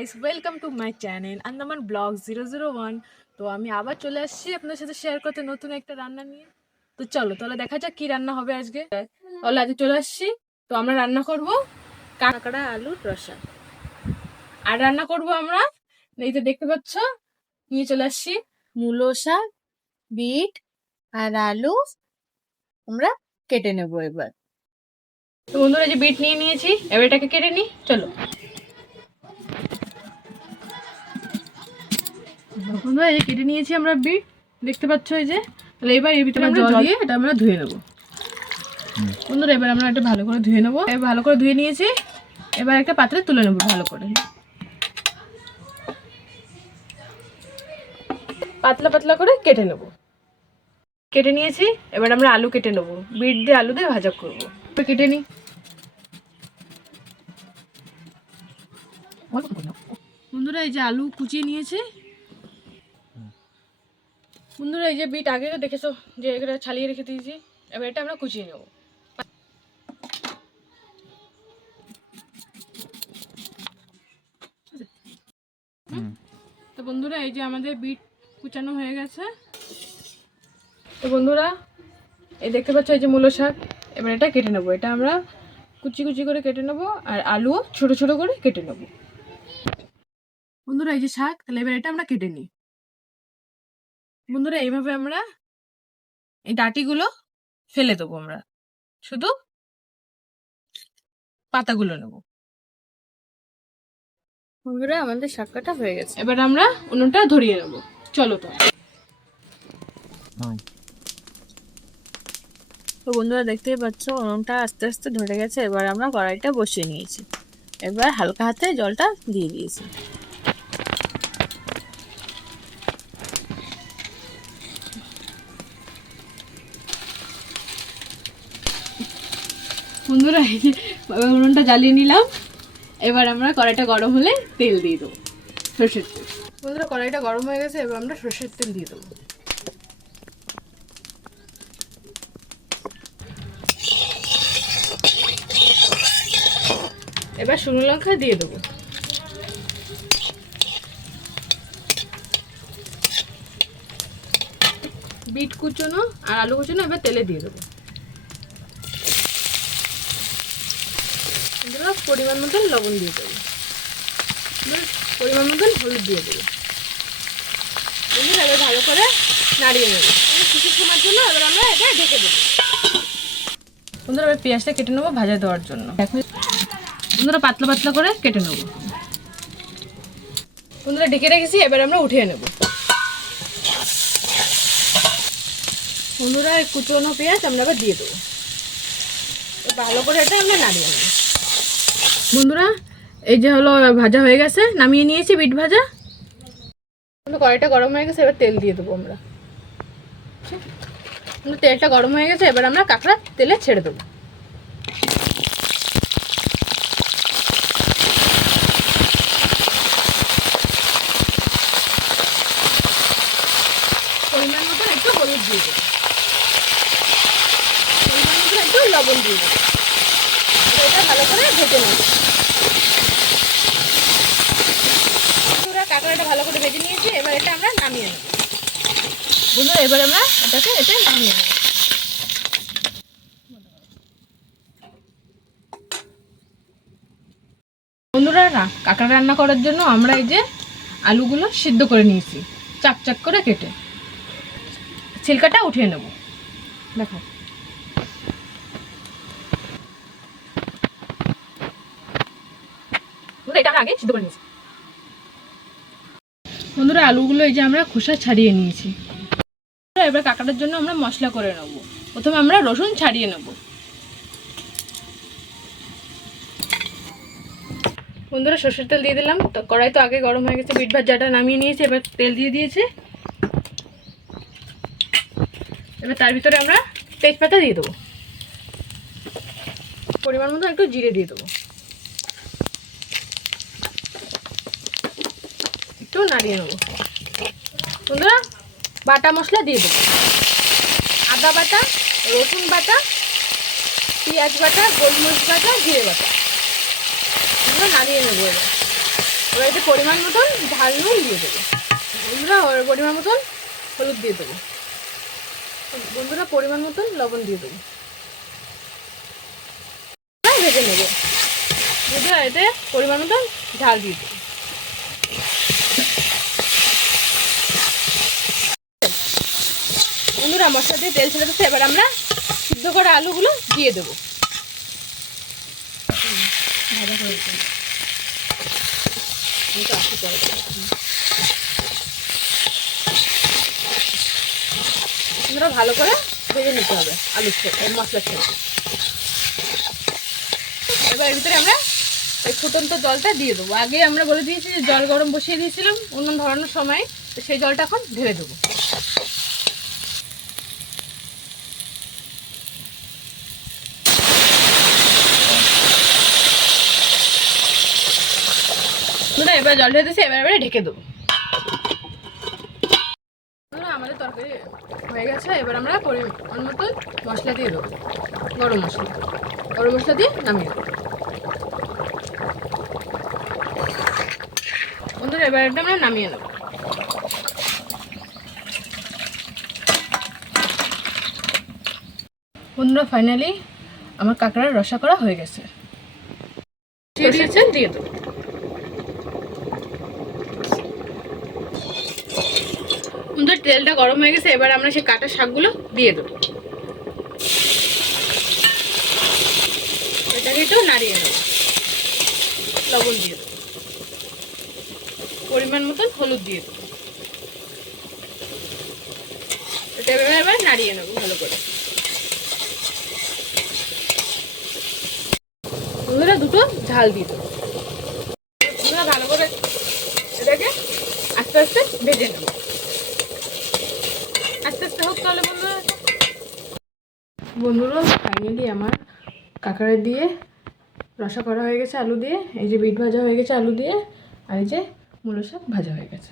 Guys, welcome to my channel Andaman blog 001। তো আমি আবার চলে আসছি আপনাদের সাথে শেয়ার করতে নতুন একটা রান্না নিয়ে। তো চলো তাহলে দেখা যাক কি রান্না হবে আজকে। তাহলে আজকে চলে আসছি। তো আমরা রান্না করব কাঁকড়া আলুর রসা। আর রান্না করব আমরা, এই তো দেখতে পাচ্ছ, নিয়ে চলে আসছি মূলো শাক, বিট আর আলু। আমরা কেটে নেবো এবার। তো বন্ধুরা, যে বিট নিয়ে নিয়েছি, এবার এটাকে কেটে নিই। চলো বন্ধুরা, এই যে কেটে নিয়েছি আমরা বিট, দেখতে পাচ্ছ এই যে। তাহলে এবার এর ভিতরে আমরা জল দিয়ে এটা আমরা ধুয়ে নেবো। বন্ধুরা, এবার আমরা এটা ভালো করে ধুয়ে নেবো। এবার ভালো করে ধুয়ে নিয়েছি, এবার একটা পাত্রে তুলে নেবো ভালো করে। পাতলা পাতলা করে কেটে নেবো। কেটে নিয়েছি, এবার আমরা আলু কেটে নেবো। বিট দিয়ে আলু দিয়ে ভাজা করবো। কেটে নিই। বন্ধুরা, এই যে আলু কুচিয়ে নিয়েছি। বন্ধুরা, এই যে বিট আগে তো দেখেছো যে এটা ছালিয়ে রেখে দিয়েছি। এবার এটা আমরা কুচিয়ে নেবো। তো বন্ধুরা, এই যে আমাদের বিট কুচানো হয়ে গেছে। তো বন্ধুরা, এই দেখতে পাচ্ছ এই যে মূলো শাক। এবার এটা কেটে নেবো। এটা আমরা কুচি কুচি করে কেটে নেবো, আর আলুও ছোট ছোট করে কেটে নেবো। বন্ধুরা, এই যে শাক, তাহলে এবার এটা আমরা কেটে নিই। বন্ধুরা, এইভাবে আমরা এই ডাঁটিগুলো ফেলে দেবো। আমরা শুধু পাতাগুলো নেবো। বন্ধুরা, আমাদের শাক কাটা হয়ে গেছে। এবার আমরা উনুনটা ধরিয়ে নেবো। চলো তো। তো বন্ধুরা, দেখতেই পাচ্ছ উনুনটা আস্তে আস্তে ধরে গেছে। এবার আমরা কড়াইটা বসিয়ে নিয়েছি। এবার হালকা হাতে জলটা দিয়ে দিয়েছি। বন্ধুরা, এই যে উনুনটা জ্বালিয়ে নিলাম। এবার আমরা কড়াইটা গরম হলে তেল দিয়ে দেবো, সর্ষের তেল। বন্ধুরা, কড়াইটা গরম হয়ে গেছে। এবার আমরা সর্ষের তেল দিয়ে দেবো। এবার শুকনো লঙ্কা দিয়ে দেবো। বিট কুচোনো আর আলু কুচোনো এবার তেলে দিয়ে দেবো। পরিমাণ মতন লবণ দিয়ে দেবো। পরিমাণ মতন হলুদ দিয়ে দেবো। বন্ধুরা, এবার ভালো করে নাড়িয়ে নেবো কিছু সময়ের জন্য। এবার আমরা এটা ঢেকে দেবো। বন্ধুরা, এবার পেঁয়াজটা কেটে নেবো ভাজা দেওয়ার জন্য। দেখো বন্ধুরা, পাতলা পাতলা করে কেটে নেবো। বন্ধুরা, ঢেকে রেখেছি। এবার আমরা উঠিয়ে নেব। বন্ধুরা, এই কুচনো পেঁয়াজ আমরা আবার দিয়ে দেবো। ভালো করে এটা আমরা নাড়িয়ে নেব। বন্ধুরা, এই যে হলো ভাজা হয়ে গেছে, নামিয়ে নিয়েছি বিট ভাজা। কড়াইটা গরম হয়ে গেছে। এবার তেল দিয়ে দেবো আমরা। তেলটা গরম হয়ে গেছে। এবার আমরা কাঁকড়া তেলে ছেড়ে দেবো। পরিমাণ মতো একটু হলুদ দিয়ে দেবো। পরিমাণ মতো একটু লবণ দিয়ে দেবো। এটা ভালো করে ভেজে নেব। কাঁকড়াটা ভালো করে ভেজে নিয়েছি। এবার এটা আমরা নামিয়ে নেব। বন্ধুরা, এবার আমরা এটাকে নামিয়ে নেব। বন্ধুরা, কাঁকড়া রান্না করার জন্য আমরা এই যে আলুগুলো সিদ্ধ করে নিয়েছি, চাক চাক করে কেটে। ছিলকাটা উঠিয়ে নেব। দেখো এটা আমরা আগে সিদ্ধ করে নিয়েছি। বন্ধুরা, আলুগুলো এই যে আমরা খোসা ছাড়িয়ে নিয়েছি। এবার কাঁকড়ার জন্য আমরা মশলা করে নেব। প্রথমে আমরা রসুন ছাড়িয়ে নেব। বন্ধুরা, সর্ষের তেল দিয়ে দিলাম। তো কড়াই তো আগে গরম হয়ে গেছে। বিট ভাজাটা নামিয়ে নিয়েছি। এবার তেল দিয়ে দিয়েছি। এবার তার ভিতরে আমরা তেজপাতা দিয়ে দেবো। পরিমাণ মতো একটু জিরে দিয়ে দেবো। একটু নাড়িয়ে নেবো। বন্ধুরা, বাটা মশলা দিয়ে দেবো। আদা বাটা, রসুন বাটা, পেঁয়াজ বাটা, গোলমরিচ বাটা, জিরে বাটা। এগুলো নাড়িয়ে নেবো। এবার এবার এতে পরিমাণ মতন ঝাল নুন দিয়ে দেবো বন্ধুরা, পরিমাণ মতন হলুদ দিয়ে দেবো বন্ধুরা, পরিমাণ মতন লবণ দিয়ে দেবো, ভেজে নেবো বন্ধুরা। এতে পরিমাণ মতন ঝাল দিয়ে দেবো বন্ধুরা। মশলা দিয়ে তেল ছেড়ে দিচ্ছে, এবার আমরা সিদ্ধ করা আলুগুলো দিয়ে দেবো। ভাজা করে বন্ধুরা ভালো করে ভেজে নিতে হবে আলুর সাথে মশলার সাথে। এবার এর ভিতরে আমরা এই ফুটন্ত জলটা দিয়ে দেবো। আগে আমরা বলে দিয়েছি যে জল গরম বসিয়ে দিয়েছিলাম উনুন ধরানোর সময়, তো সেই জলটা এখন ঢেলে দেবো। এবার জল ঢেলে দিয়েছি, এবারে ঢেকে দেবো। আমাদের তরকারি হয়ে গেছে, এবার আমরা পরিমাণ মতো মশলা দিয়ে দেবো, গরম মশলা দিয়ে নামিয়ে দেবো বন্ধুরা। এবার এটা আমরা নামিয়ে নেব। বন্ধুরা ফাইনালি আমার কাঁকড়ার রসা করা হয়ে গেছে, দিয়ে দেবো। তেলটা গরম হয়ে গেছে, এবার আমরা সেই কাটা শাকগুলো দিয়ে দেবো। এটাকে একটু নাড়িয়ে নেব, লবণ দিয়ে দেবো, পরিমাণ মতন হলুদ দিয়ে দেবো। এটা এবার নাড়িয়ে নেবো ভালো করে বন্ধুরা। দুটো ঝাল দিয়ে দেবো বন্ধুরা, ভালো করে এটাকে আস্তে আস্তে ভেজে নেবো, আস্তে আস্তে হোক তাহলে বন্ধুরা। ফাইনালি আমার কাঁকড়া দিয়ে রসা করা হয়ে গেছে আলু দিয়ে, এই যে বিট ভাজা হয়ে গেছে আলু দিয়ে, আর এই যে মূলো শাক ভাজা হয়ে গেছে।